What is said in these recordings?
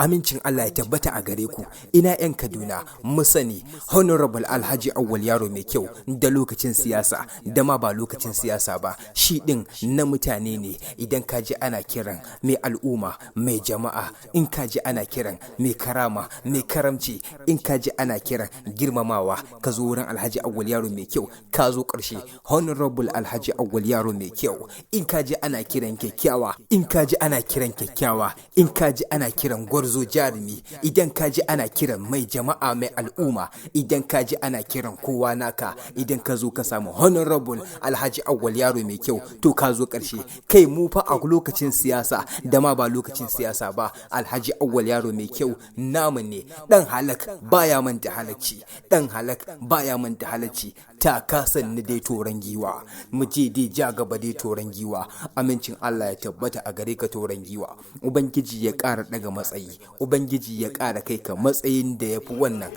Amincin Allah ya tabbata a gare ku, ina 'yan Kaduna, mu sani Honourable Alhaji Auwal yaro mai kyau da lokacin siyasa da ma ba lokacin siyasa ba, shi ɗin na mutane ne. Idan ka ji ana kiran mai al'umma, mai jama'a, in ka ji ana kiran mai karama, mai karamci, in ka ji ana kiran girmamawa, ka zo wurin Alhaji Auwal yaro mai kyau, ka zo ƙarshe. Honourable Alhaji Auwal yaro mai kyau, in ka ji ana kiran kyakkyawa, in ka ji ana kiran kyakkyawa, in ka ji ana kiran gwarzo jarumi, idan ka ji ana kiran mai jama'a, mai al'umma, idan ka ji ana kiran kowa naka, idan ka zo ka samu Honourable Alhaji Auwal yaro mai kyau, to ka zo ƙarshe. Kai mu fa a lokacin siyasa da ma ba lokacin siyasa ba, Alhaji Auwal yaro mai kyau namu ne. Dan halak baya manta halacci, dan halak baya manta halacci. Ta kasan ni dai toran giwa, mu je dai ja gaba dai toran giwa. Amincin Allah ya tabbata a gare ka toran giwa. Ubangiji ya ƙara daga matsayi, Ubangiji ya ƙara kai ka matsayin da ya fi wannan.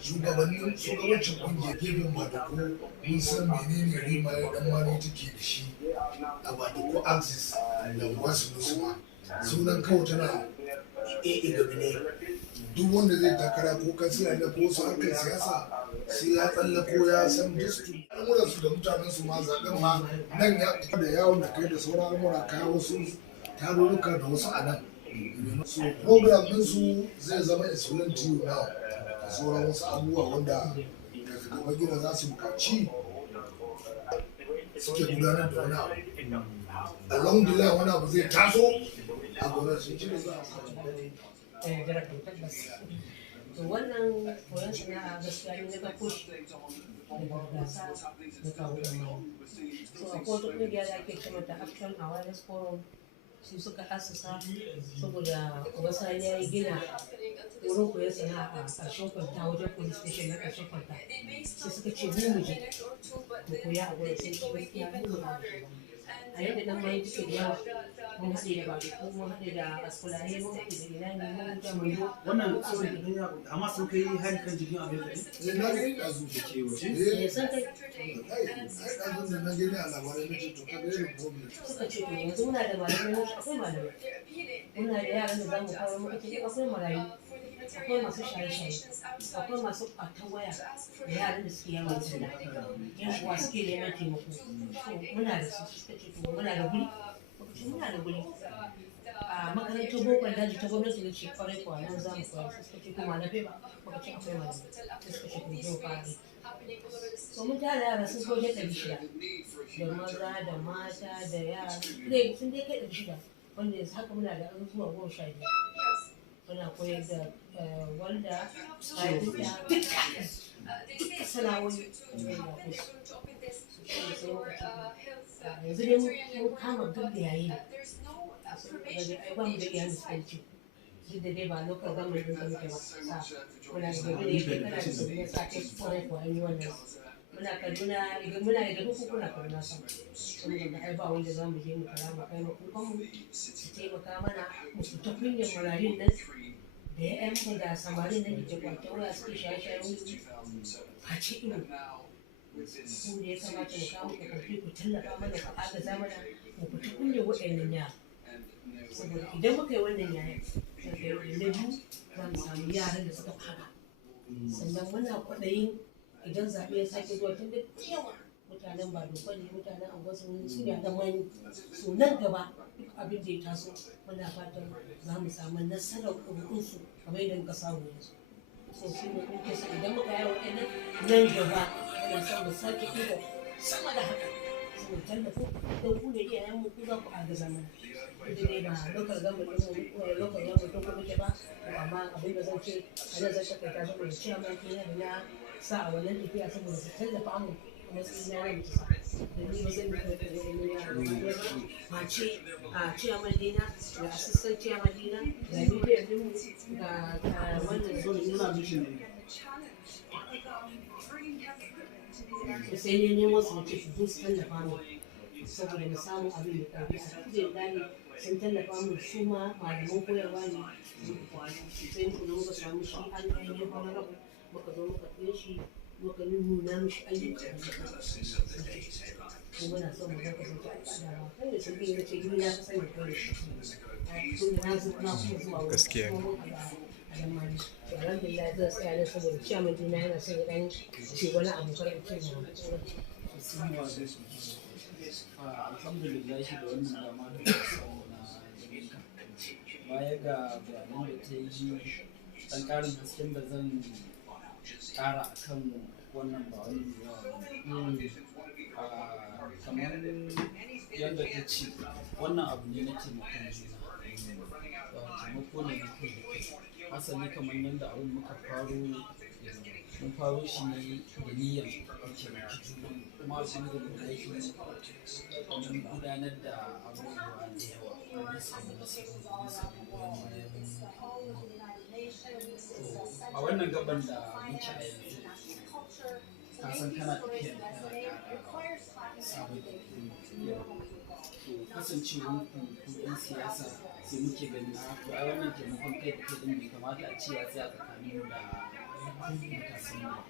Shugabancin ƙungiyar gefen Badako mun san menene rima ya dan mani take da shi a Badako Axis da wasu musulma. Sunan kawai tana ne. Duk wanda zai takara ko kansila da ko su harkar siyasa sai ya tsallako ya san district al'amuransu da mutanensu ma zaɓen ma nan ya da yawon da kai da sauran al'amura kawo wasu tarurruka da wasu a nan. So program ɗinsu zai zama excellent to you now da sauran wasu abubuwa wanda daga gaba gida za su buƙaci suke gudanar da wani abu. Along the line wani abu zai taso a gwamnati sun ci da za a samu. To wannan koyon sana'a gaskiya ne na push daga gasa da kawo mai. So a kowace ƙungiya da ake ce mata Action Awareness Forum su suka asasa saboda wasa ya yi gina wurin koyon sana'a a ƙarshen kwanta wajen police station na ƙarshen kwanta. Sai suka ce mu je mu koya a wurin sai gaskiya mu a yadda nan mai take da yawa mun haɗe da babu mun haɗe da askulare mun haɗe da ina ne mun ta mun zo wannan tsoron da ya amma sun kai hari kan jikin Amerika ne Na gani da su da ke waje sun kai ɗazun da na gani a labarai na ce to ka gani problem. suka ce to yanzu muna da malamai mun akwai malamai muna da yaran da zamu kawo muka ce akwai marayu akwai masu shaye-shaye akwai masu ƙwatan waya da yaran da suke yawon suna yan uwa suke neman taimako muna da su suka ce to muna da guri muna da guri a makarantar bokon daji ta gwamnati da ce kwarai kuwa nan za mu koyar suka ce kuma na ba muka ce akwai malamai suka ce kuma zai fara so mun tara yara sun zo 600 da maza da mata da yara sun dai kai 600 wanda yanzu haka muna da azuzuwa 12 muna koyar da wanda duka sana'o'i yanzu dai mun kama duk da yayi ne ba mu da iyayen sukanci duk da dai ba lokacin zama yin da muke ba muna da gobe da yake kana da sabbin ya sa kai kwarai ko an yi wannan muna Kaduna idan muna da duk kuna Kaduna sama saboda da ai ba wanda za mu je mu kara mu kai mu kukan mu su taimaka mana mu fita kunyar marayun nan da ya yan da samarin nan da ke kwanta waya suke shaye-shaye wuri a ce ino ku da ya kamata mu kawo ku karfi ku tallafa mana ku agaza mana mu fita kunyar waɗannan yara saboda idan muka yi wannan yayin na biyu za mu samu yaran da suka fara sannan muna kwaɗayin idan zaɓe ya sake zuwa tun da yawa mutanen ba doka ne mutanen anguwa su ne da mani so nan gaba duk abin da ya taso muna fatan za mu samu nasarar ƙuri'unsu kamar yadda muka samu yanzu so shi ne kuke so idan muka yi waɗannan nan gaba muna son mu sake iko sama da haka saboda tallafi don ku ne iyayenmu ku za ku agaza mana da dai ba lokal gama ɗin lokal gama ɗin kuma muke ba amma abin da zan ce a nan zan takaita saboda cewa ma ke yana da sa a wannan tafiya saboda su tallafa mu a matsayin na nan kisa da ni ba zan yi kai da wani yaro ma ce a ciya madina da asistan ciya madina da bibiyar din ga wannan so ina miki ne sai ne nemo su da ce su su tallafa mu saboda mu samu abin da karfi a cikin gane sun tallafa mu su ma malaman koyarwa ne sai muka samu shi an yi honorable muka zo muka ɗaya shi muka nuna mishi ayyuka ko muna son mu zaka sauke al'ada ba kai da shi ne ce ni na san da kai tun da na kuma zuwa wani Gaskiya. a dan mali to alhamdulillah zan tsaya ne saboda ciyaman dina yana son ya dan ce wani abu kar in ce alhamdulillah da wannan dama da ta samu na ganinka baya ga bayanan da ta yi ɗan ƙarin hasken da zan ƙara a kan wannan ba wani yawa ba kamar yadda ta ce wannan abu ne na taimakon juna taimako ne na kai da kai asali kamar yadda abin muka mun faro shi ne da niyyar taimaki juna kuma alhamdulillah mun gudanar da abubuwa da yawa wani samu a wannan gaban da muke a yanzu ka san kana tafiya da kana sabon kasancewar ku yan siyasa sai muke ganin to ai wannan taimakon kai da kai din bai kamata a ce ya tsaya tsakanin da matasan ba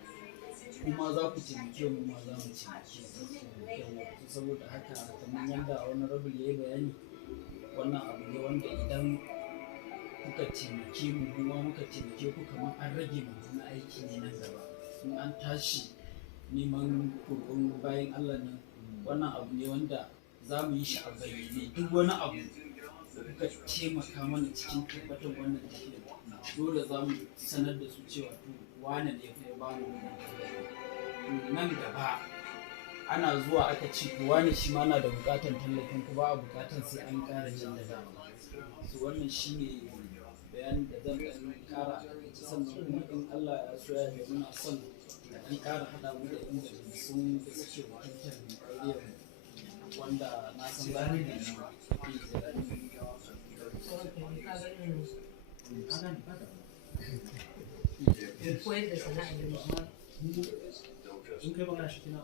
kuma za ku taimake mu ma za mu taimake yawa saboda haka kamar yadda Honourable ya yi bayani wannan abu ne wanda idan kuka taimake mu kuma muka taimake ku kamar an rage mu na aiki ne nan gaba in an tashi neman kurkun bayan Allah nan wannan abu ne wanda za mu yi shi a bayyane duk wani abu da kuka taimaka mana cikin tabbatar wannan tafiya dole za mu sanar da su cewa to wane ne ya ba mu nan gaba ana zuwa aka ce to wane shi ma na da bukatar tallafin ku ba a bukatar sai an ƙara jaddada su wannan shine bayanin da zan ɗan ƙara sannan kuma in Allah ya so ya yi muna son da an ƙara haɗa mu da inda sun da suke wakiltar ƙauyar wanda na san zani da na koyar da sana'a ne in kai magana shi kina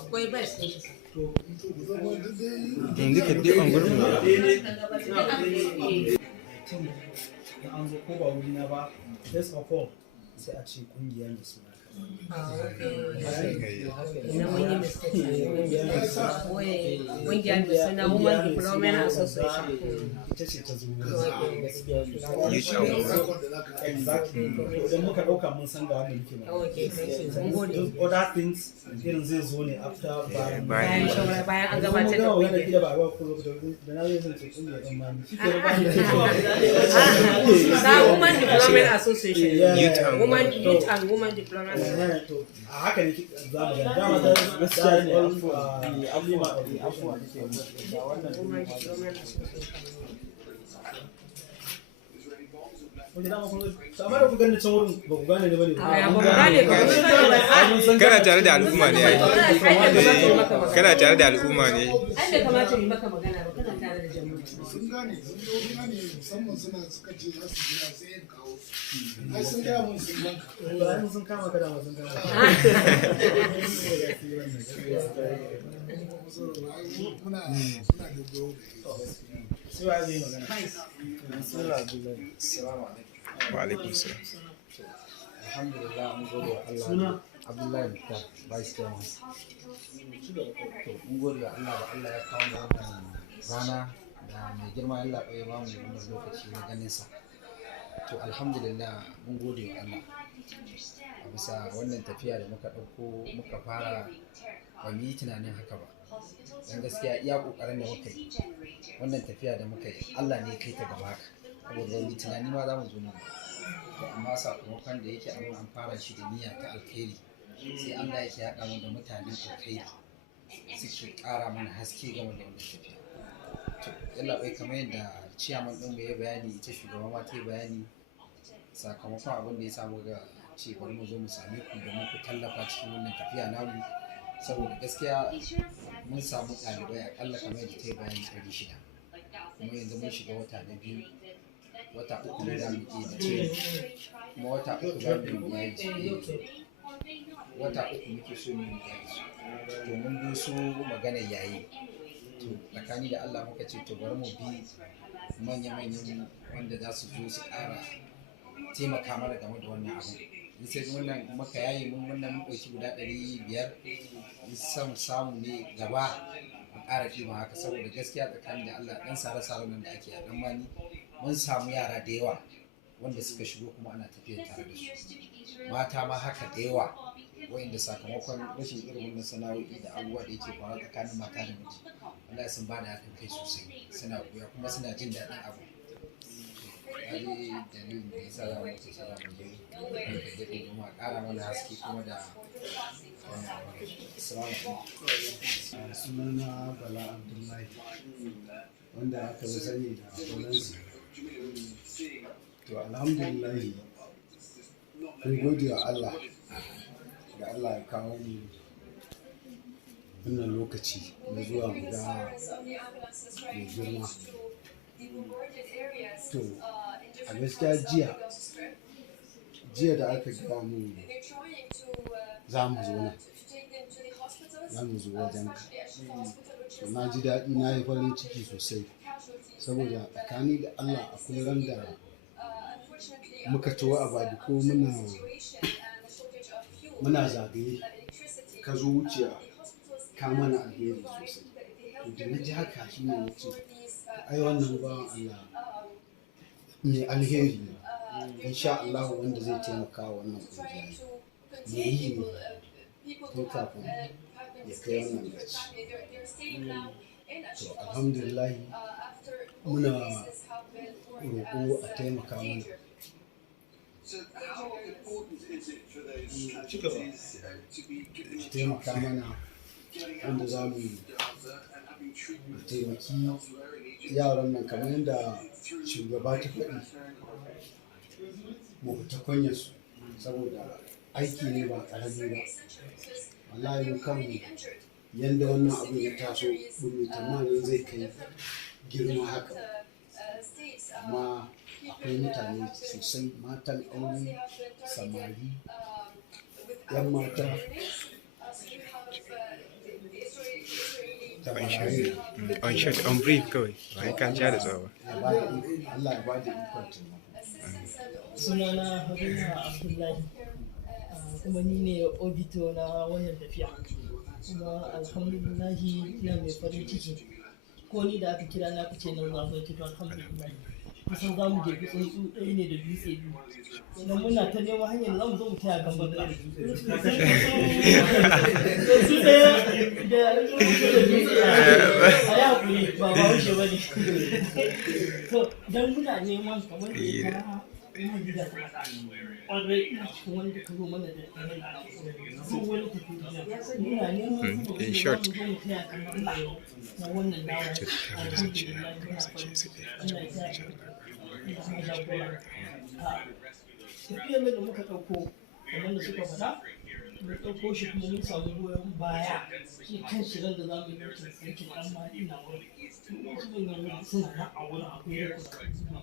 akwai bai sai shi duka dai an gurbin da an zo ko ba wuri na ba first of all sai a ce kungiya ne suna ƙungiyar da suna Women Development Association ita ce ta zo exactly idan muka ɗauka mun san ga wanda muke ba other things irin zai zo ne after bayan an gabatar da ƙungiyar ba ba ko da na zai zan ce ƙungiyar ɗan mani Women Development Association Youth and Women Development Association a haka ne za mu ga dama da gaskiya ne abubuwa Women Development Association wanda dama kuma amma da ku gani can wurin ba ku gane ne bane kana tare da al'umma ne yayi kana tare da al'umma ne ai da kamata mu maka magana ba kana tare da jama'a sun gane sun zo gina ne musamman suka ce za su gina sai yin kawo ai sun gaya mun sun banka ba sun kama ka dama sun kama muna dogaro sai wa zai magana wa alaikum salam alhamdulillah mun gode wa Allah Abdullahi Muktar Vice Chairman mun gode wa Allah da Allah ya kawo mu wannan rana da mai girma Allah ya ba mu wannan lokaci na ganin sa to alhamdulillah mun gode wa Allah a bisa wannan tafiya da muka ɗauko muka fara ba mu yi tunanin haka ba don gaskiya iya ƙoƙarin da muka yi wannan tafiya da muka yi Allah ne kai ta gaba haka saboda wani tunani ma za mu zo nan to amma sakamakon da yake abin an fara shi da niyya ta alkhairi sai Allah yake haɗa mu da mutanen alkhairi suke ƙara mana haske game da wannan tafiya to yalla bai kamar yadda ciyaman ɗin ya bayani ita shugaban ma ta bayani sakamakon abin da ya samu ga ce bari mu zo mu same ku domin ku tallafa cikin wannan tafiya namu saboda gaskiya mun samu ɗalibai akalla kamar yadda ta yi bayani 600 kuma yanzu mun shiga wata na biyu wata uku ne za mu iya da ce kuma wata uku za mu yi wata uku muke so mu yi to mun bi su magana yayi to tsakani da Allah muka ce to bari mu bi manya-manyan wanda za su zo su ƙara taimaka mana game da wannan abu sai wannan maka yayi mun wannan mun ɗauki guda 500 son samu ne gaba mu ƙara kima haka, saboda gaskiya tsakanin da Allah ɗan sare-sare nan da ake a ɗan mani mun samu yara da yawa wanda suka shigo kuma ana tafiya tare da su, mata ma haka da yawa wa'inda sakamakon rashin irin wannan sana'o'i da abubuwa da yake faruwa tsakanin mata da miji wallahi sun ba da haɗin kai sosai, suna koya kuma suna jin daɗin abu. Dalilin da ya sa za mu ce za mu je da kuma ƙara mana haske kuma da sunana Bala Abdullahi wanda aka fi sani da Auwal. To alhamdulillahi mun gode wa Allah da Allah ya kawo mu wannan lokaci na zuwa mu ga mai girma. To a gaskiya jiya da aka gaya mu za mu zo nan, za mu zo wajen ka, to na ji daɗi, na yi farin ciki sosai, saboda tsakani da Allah akwai ran da muka ciwo a badi ko muna zagaye ka zo wucewa ka mana alheri sosai. To da na ji haka shi ne wuce, ai wannan bawan Allah mai alheri ne, insha Allah wanda zai taimaka wannan ƙungiya ne yi ne tun kafin ya kai wannan gaci. To alhamdulillah muna roƙo a taimaka mana. Taimaka mana wanda za mu taimaki yaran nan kamar yadda shugaba ta faɗi, mu fita kunyarsu saboda aiki ne ba ƙarami ba. Wallahi mu kanmu yadda wannan abu ya taso mu tamanin zai kai girma haka, amma akwai mutane sosai, matan aure, samari, 'yan mata on shot on brief kawai ba ka ja da tsawa. Allah ya ba da ikon taimako. Sunana Haruna Abdullahi, kuma ni ne obito na wannan tafiya, kuma alhamdulillahi ina mai farin ciki, ko ni da aka kira na fice nan za mu tafi alhamdulillahi. Kusan za mu je tsuntsu ɗaya ne da dutse biyu, idan muna ta neman hanyar za mu zo mu taya gambar da tsuntsu ɗaya da dutse a yi haƙuri ba ba wuce ba ne. To don muna neman kamar da ya ina gida ta ƙwarai ina cikin wanda ka zo mana da sun wani tafiya muna neman su in short mu taya kamar na wannan dawo alhamdulillah Allah ya tafiyar da muka ɗauko kamar da suka faɗa, mun ɗauko shi kuma mun samu goyon baya shi kan shirin da za mu yi mutum sarkin ɗan ma ina wani wasu manyan suna nan a wurin akwai da kuma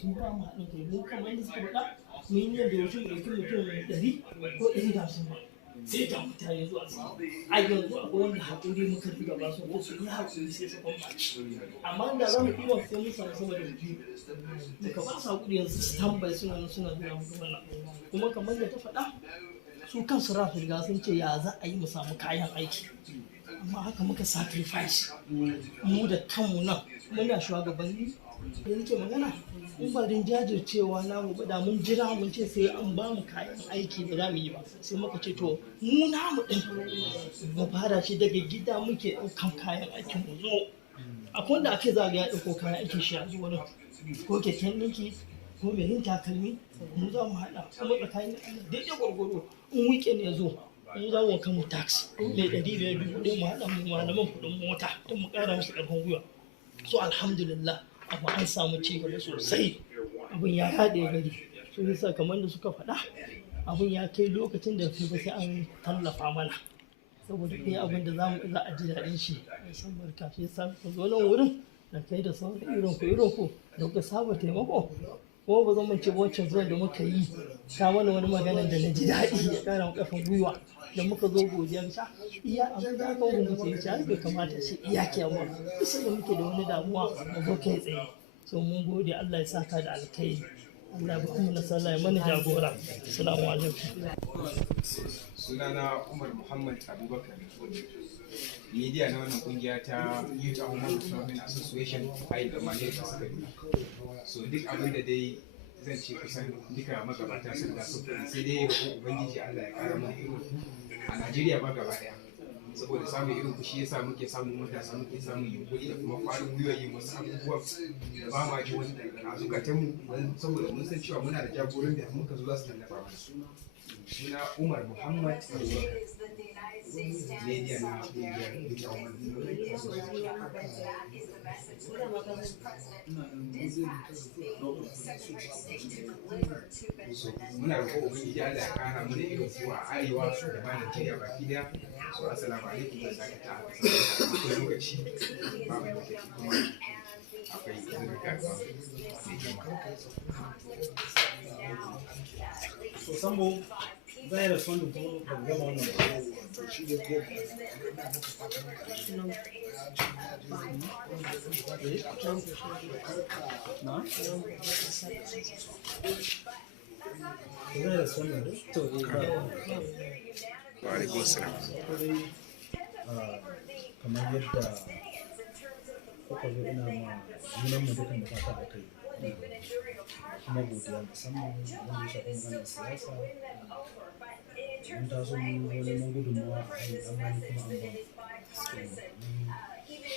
sun ba mu haɗin kai mun kamar da suka faɗa mun yi yadda wasu ɗauki mutum 100 ko 150 ba sai da mutane zuwa su a yanzu akwai wanda haƙuri muka fi gaba su ko su yi haƙuri sai su kwamfaci, amma da za mu ɗiba sai mun samu sama da biyu muka ba su haƙuri yanzu su tambayi suna zuwa mutum wannan kuma kamar da ta faɗa su kansu rafi riga sun ce ya za a yi mu samu kayan aiki, amma haka muka sacrifice mu da kanmu nan muna shugabanni da nake magana in ba din jajircewa namu ba da mun jira mun ce sai an ba mu kayan aiki da za mu yi ba, sai muka ce to mu namu din mu fara shi daga gida muke ɗaukan kayan aikin mu zo akwai wanda ake zagaya ɗauko kayan aikin shi a zuwa nan ko keken ɗinki ko mai yin takalmi mu za mu haɗa kuma tsakanin daidai gwargwaro in weekend ya zo in za mu kan mu tax mai 500 mu haɗa mu malaman kuɗin mota don mu ƙara musu ƙarfin gwiwa. So alhamdulillah abu an samu ci gaba sosai, abin ya haɗe gari su yasa kamar da suka faɗa abin ya kai lokacin da sai sai an tallafa mana saboda kai abin da za a ji daɗin shi san barka shi yasa ku zo nan wurin da kai da sauran irin ku da kuka saba taimako kuma ba zan mance wancan zuwan da muka yi ka mana wani magana da na ji daɗi ya ƙara mu ƙarfin gwiwa da muka zo godiya sha iya abin da aka wuce musu ya ce bai kamata shi iya kyawa bisa da muke da wani damuwa mu zo kai tsaye so mun gode Allah ya saka da alkhairi Allah ya kuma nasara ya mana jagora. Assalamu alaikum. Sunana Umar Muhammad Abubakar, media na wannan kungiya ta Youth Auwal Development Association HAYIN da suka yi. So duk abin da dai zan ce kusan duka magabata sun da su sai dai ga ubangiji Allah ya kara mana irin a Najeriya ba gaba daya. Saboda samun irin ku shi yasa muke samun matasa, muke samun yunkuri da kuma farin gwiwa yin wasu abubuwa da ba ma ji wani daga zukatan mu, saboda mun san cewa muna da jagoran da muka zo za su tallafa mana. Suna Umar Muhammad Abubakar, media na kungiyar Youth Auwal Development Association. Muna da kowa ubangiji Allah ya kara mana irin kuwa a arewa da ba Najeriya baki daya. So assalamu alaikum da sake ta a lokaci ba mai da kuma akwai zirga ba mai girma. So Sambo zai respond ko ban gama wannan ba. Na? Zai respond ne? To Wa alaikum salam. Kamar yadda kuka zo ina ma junan mu dukan da fata da kai. Kuma godiya musamman wanda ya shafi maganar siyasa. Mun taso mun zo neman gudunmawa a hanyar amani kuma an ba mu.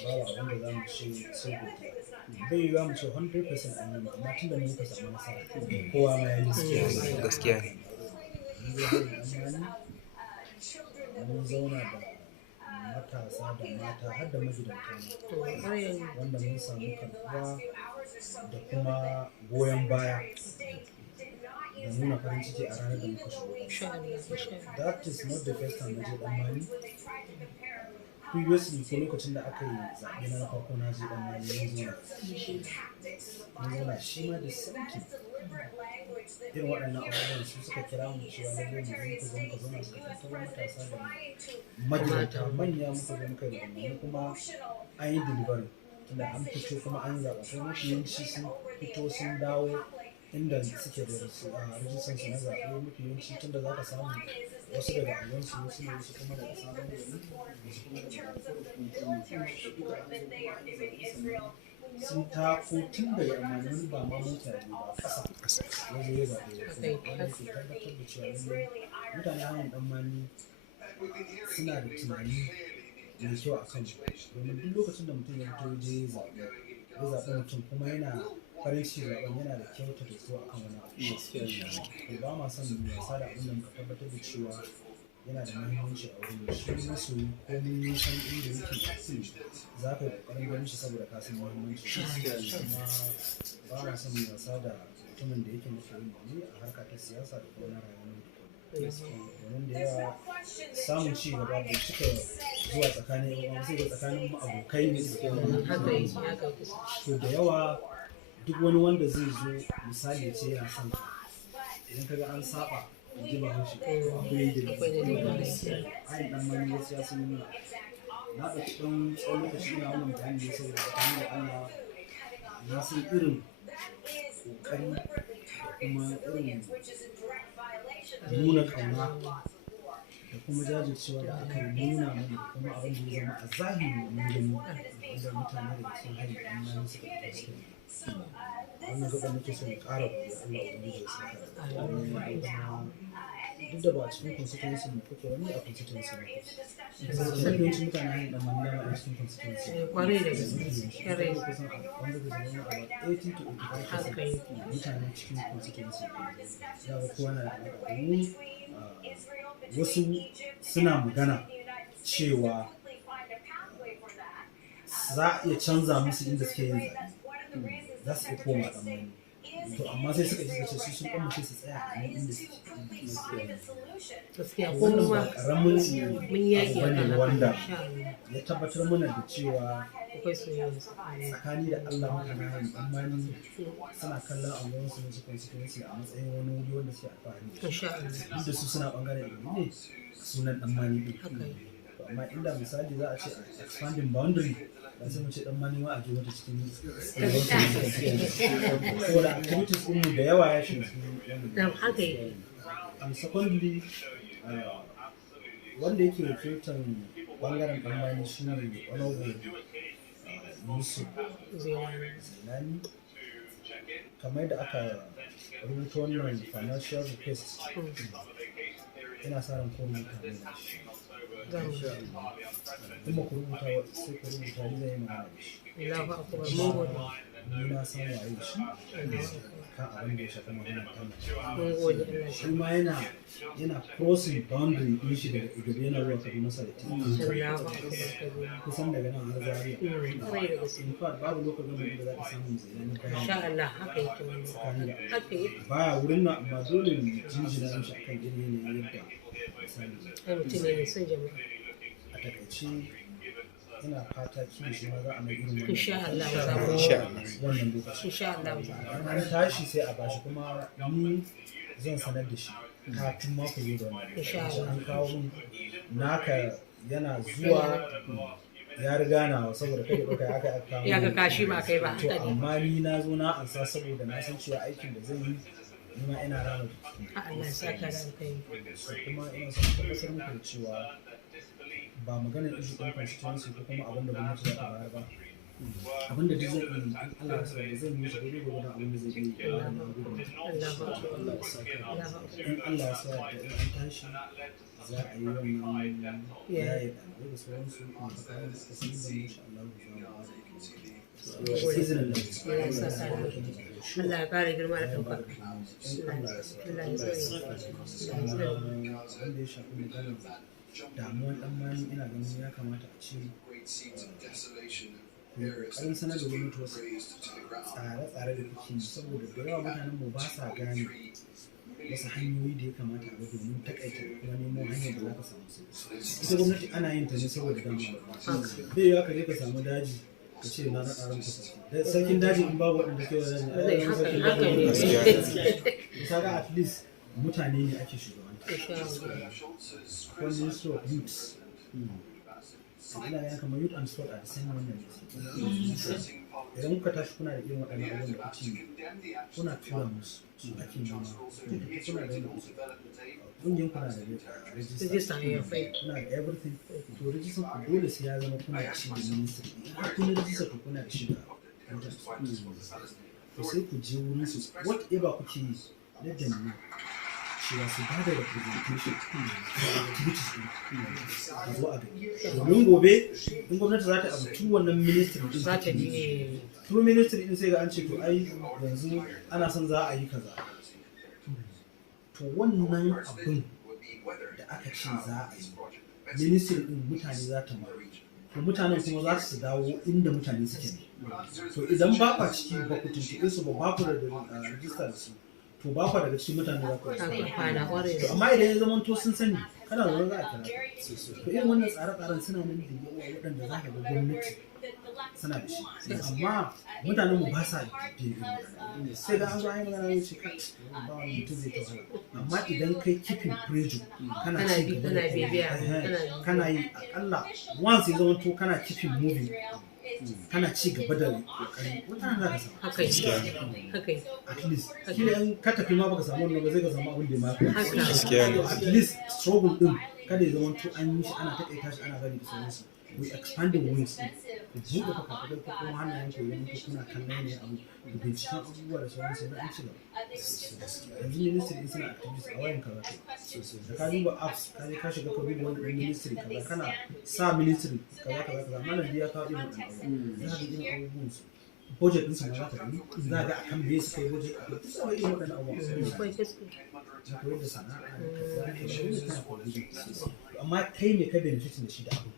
Babu abin da za mu ce sai godiya. Bai yi za mu ce 100% an yi amma tun da muka samu nasara kowa ma ya yi Gaskiya ne. Mun zauna da matasa da mata har da magidanta wanda mun samu karɓuwa da kuma goyon baya da nuna farin ciki a ranar da muka shigo. That is not the first time na je dan mani. Previously ko lokacin da aka yi zaɓe na farko na je dan mani mun zauna shi ma da sauki. Irin waɗannan abubuwan su suka kira mu cewa lallai mu zo ku zauna suka tattaro matasa da magidanta manya muka zo muka yi da kuma an yi delivery tunda an fito kuma an zaɓa sai mafi yawanci sun fito sun dawo inda suke da rijistan su na zaɓe mafi yawanci tunda za ka samu wasu daga alonsu wasu ne wasu kuma daga sabon gari wasu kuma daga sun tako tun daga amanin ba ma mutane ba ƙasa wajen ya zaɓe wanda ke tabbatar da cewa lallai mutane hanyar ɗan mani suna da tunani mai kyau a kan domin duk lokacin da mutum ya fito je ya zaɓi mutum kuma yana farin ciki zaɓen yana da kyauta da zuwa akan wani abu ba ma son mu wasa da abin da muka tabbatar da cewa yana da muhimmanci a wurin shi masoyi ko mun san inda yake za ka yi ƙoƙarin ganin shi saboda ka san muhimmanci kuma ba ma son mu wasa da mutumin da yake masoyi ne a harka ta siyasa da kuma na rayuwar domin da yawa samun ci gaba da cika zuwa tsakanin yan uwa sai da tsakanin abokai ne to da yawa duk wani wanda zai zo misali ce yana son ka idan kaga an saba ji ba haushi akwai da ai dan mani gaskiya sun yi na ɗauki ɗan tsawon lokaci ina wannan bayani ne saboda tsakanin da Allah na san irin ƙoƙari da kuma irin nuna ƙauna da kuma jajircewa da aka nuna mana da kuma abin da ya zama a zahiri mun gani da mutane da cikin hanyar ɗan mani suka fito suka wannan gaban nake so mu ƙara godiya Allah ubangiji ya saka duk da ba a cikin constituency mu kuke wani a constituency ne sai da yawancin mutane hanyar ɗan mani dama a cikin constituency kwarai da gaske kusan wanda zai zama a 80 to 85% mutane cikin constituency ya ga kowa na da alaƙa wasu suna magana cewa za a iya canza musu inda suke yin zaɓe za su iya koma ɗan mani to amma sai suka ce su sun kwamace su tsaya a nan inda suke gaskiya ko wannan kuma ba ƙaramin mun yaki abu a bane kan wanda haka ya tabbatar mana da cewa akwai soyayya tsakanin tsakani da Allah mutane hanyar ɗan mani suna kallon anguwansu na cikin constituency a matsayin wani wuri wanda suke alfahari da shi. insha Allah Inda su suna ɓangaren ilimi ne sunan ɗan mani ɗin haka yi amma inda misali za a ce a expanding boundary ba sai mu ce dan mani ma a ji wata cikin saboda activities din mu da yawa ya shi haka yake. and secondly wanda yake wakiltar bangaren dan mani shine Honourable Yusuf Zainani, kamar yadda aka rubuta wannan financial request ina sa ran ko rubuta ne da shi kuma ku rubuta sai ku rubuta ni zai yi magana da shi ni na san waye shi kan abin da ya shafi magana ta shi ma yana crossing boundary din shi daga Igabe yana zuwa Kaduna sa da kusan daga nan har Zaria in fact babu lokacin da za ka samu Zainani bayan Insha Allah haka yake wannan. Haka yake. baya wurin nan amma dole mu jinjina mishi akan irin yanayin yadda misali Ai mutum ne mai son jama'a. a takaice ina fata kila shi ma za a mai irin Insha Allah za mu wannan lokaci insha Allah za mu. an tashi sai a bashi kuma ni zan sanar da shi kafin ma ku zo da wannan Insha Allah. an kawo min naka yana zuwa ya riga na saboda kai da ɗauka aka kawo Ya ga kashi ba kai ba to haka ne. amma ni na zo na ansa saboda na san cewa aikin da zan yi ni ma ina rana jiki Allah ya saka da kai. kuma ina son tabbatar muku da cewa ba maganar ishi ɗin constituency ko kuma abin da gwamnati za ta bayar ba abin da duk zai yi in Allah ya sa da zan yi shi daidai gwamnati abin da zai yi ya ba na gudu Allah ya sa in Allah ya sa da in an tashi za a yi wannan yayi ɗalibai da sauransu a tsakanin da suka sani da insha Allah za mu izinin Allah ya saka da kai. Allah ya kare girma da ɗaukaka. Allah ya tsare. wanda ya shafi maganar damuwan dan mani ina ganin ya kamata a ce ƙoƙarin sanar da gwamnati wasu tsare-tsare da kuke yi saboda da yawa mutanen mu ba sa gane wasu hanyoyi da ya kamata a bi domin takaita kuma nemo hanyar da za ka samu sauki ita gwamnati ana yin ta ne saboda dama bai yiwa ka je ka samu daji ka ce na naɗa ranku sarkin daji in babu waɗanda ke wa daji a sarkin daji kaga at least mutane ne ake shugabanta akwai ministry of youth ina yana kamar youth and sport a the same wannan idan kuka tashi kuna da irin waɗannan abubuwan da kuke kuna tura musu su ake nema kuna da yadda ƙungiyar kuna da register kuna da everything to register ku dole sai ya zama kuna da shi da ministry har kuna register ku kuna da shi da to sai ku je wurin su whatever kuke yi yadda ne cewa su ba da representation activities a zo a gani domin gobe in gwamnati za ta abutu wannan ministry din Za ta ji through ministry din sai ga an ce to ai yanzu ana son za a yi kaza to wannan abin da aka ce za a yi ministry din mutane za ta ma to mutanen kuma za su dawo inda mutane suke ne to idan ba kwa ciki ba ku tuntuɓe su ba ku da rajista da su to ba kwa daga cikin mutane za ku yi to amma idan ya zama to sun sani kana zaune za a kira to irin wannan tsare-tsaren suna nan da yawa waɗanda za ka ga gwamnati suna da shi amma mutanen mu ba sa da sai da an zo an yi magana ne ce ba wani mutum zai tafi amma idan kai kifin prejo kana ci gaba da kana yi akalla once ya zama to kana kifin moving kana ci gaba da kokari mutanen za ka samu haka at least kila in ka tafi ma baka samu wannan ba zai ka samu abin da ma ka at least struggle din kada ya zama to an yi shi ana takaita shi ana bari da sauransu we expanding wings din ku buɗe kafafen ko kuma hannayen ku yanzu ko kuna kallon ne abu da binciken abubuwa da sauransu na an ci gaba yanzu ministry din suna activities a wayan kaza da ka duba apps ka je ka shiga ka duba wani ɗan ministry kaza kana sa ministry kaza malam ya kawo irin wannan za ka ga irin abubuwan su budget din su ma za ka gani za ga akan me suka yi budget a duk sai irin waɗannan abubuwa na koyar da sana'a da shi ne kana koyar amma kai ne ka benefit da shi da abu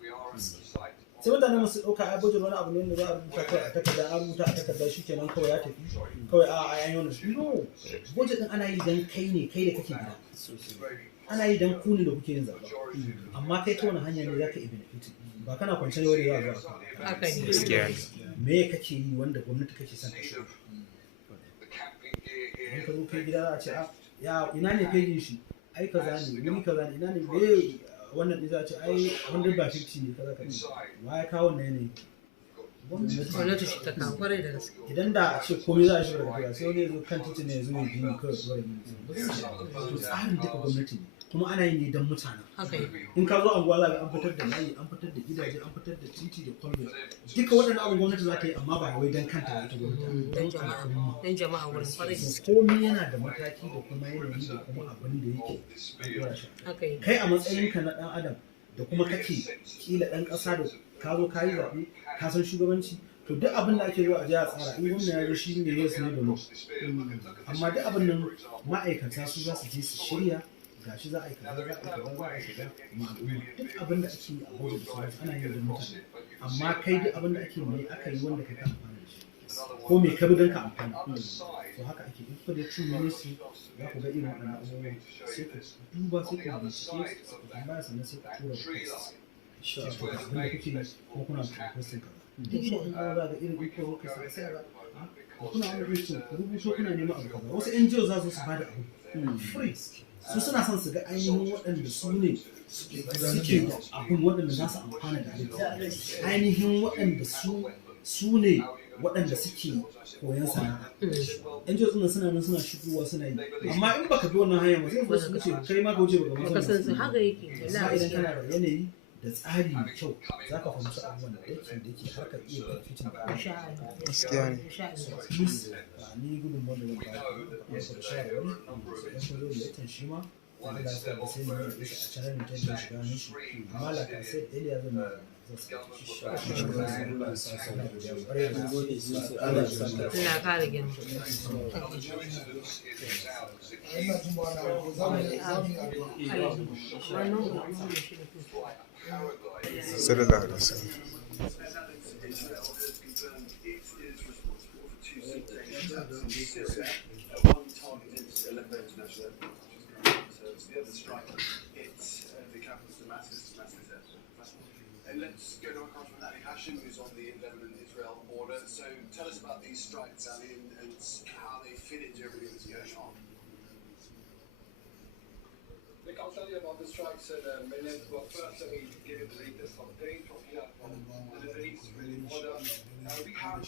sai mutane masu ɗauka a budget wani abu ne wanda za a rubuta kai a takarda an rubuta a takarda shi kenan kawai ya tafi kawai a yan yau no budget din ana yi dan kai ne kai da kake gida ana yi dan ku ne da kuke yin zaɓa amma kai ta wani hanya ne za ka yi benefit ba kana kwance ne wani ya zuwa haka ne me kake yi wanda gwamnati kake son ta shigo idan ka zo kai gida za a ce ya ina ne kai shi ai kaza ne wuri kaza ne ina ne me wannan ɗin za a ce ai 100/50 ne kaza kaza wa ya kawo wannan yanayi gwamnati ce ta kawo kwarai da gaske. Idan da a ce komai za a shiga daga gida sai wani ya zo kan titin ne ya zo ya gini kawai zuwa gini to tsarin duka gwamnati ne kuma ana yi ne don mutanen. In ka zo anguwa za ga an fitar da layi, an fitar da gidaje, an fitar da titi da kwallo duka waɗannan abin gwamnati za ta yi amma ba wai don kanta ita gwamnati don jama'a wurin kwarai da gaske. komai yana da mataki da kuma yanayi da kuma abin da yake kai a matsayinka na ɗan adam da kuma kake kila ɗan ƙasa da ka zo ka yi zaɓe ka san shugabanci to duk abin da ake zuwa a jiya tsara in gwamna ya zo shi ne yau ne da mu amma duk abin nan ma'aikata su za su je su shirya gashi za a yi kaza za a yi kaza za a yi kaza ma al'umma duk abin da ake yi a wajen da sauransu ana yi da mutane amma kai duk abin da ake yi aka yi wanda kai ka amfana da shi ko me ka bi don ka amfana to haka ake in ku da cin ministry za ku ga irin waɗannan abubuwan sai ku duba sai ku bincike ku tambaya sannan sai ku tura request abin da kuke ko kuna da requesting kaza duk da in za ga irin iko ka sai ga kuna wani rubutu rubutu kuna neman abu kaza wasu NGO za su bada abu free su suna son su ga ainihin waɗanda su ne suke da abin waɗanda za su amfana da ainihin waɗanda su ne waɗanda suke koyon sana'a NGO suna suna nan suna shigowa suna yi amma in baka bi wannan hanyar ba sai su wuce kai ma ka wuce baka san su haka yake idan kana da yanayi da tsari mai kyau za ka fahimci abubuwan da yake har ka iya benefitin da gaskiya ne ni gudun wanda zan ba ya sa shawarwari idan kun zo da yakan shi ma wanda da ka sai ne ya isa a channel ta da shiga nan shi amma la ka sai Eliya zan ina kare gina sallallahu alaihi wasallam And let's go to a question from Ali Hashim, who's on the Lebanon-Israel border. So tell us about these strikes, Ali, and how they fit into everything that's going on. Look, I'll tell you about the strikes in a minute, but first let me give you the latest update from here from the Lebanese border. We have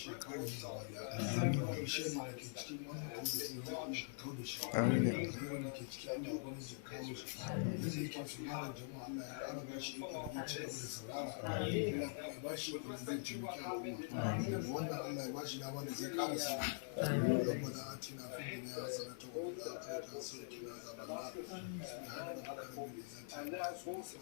and that's also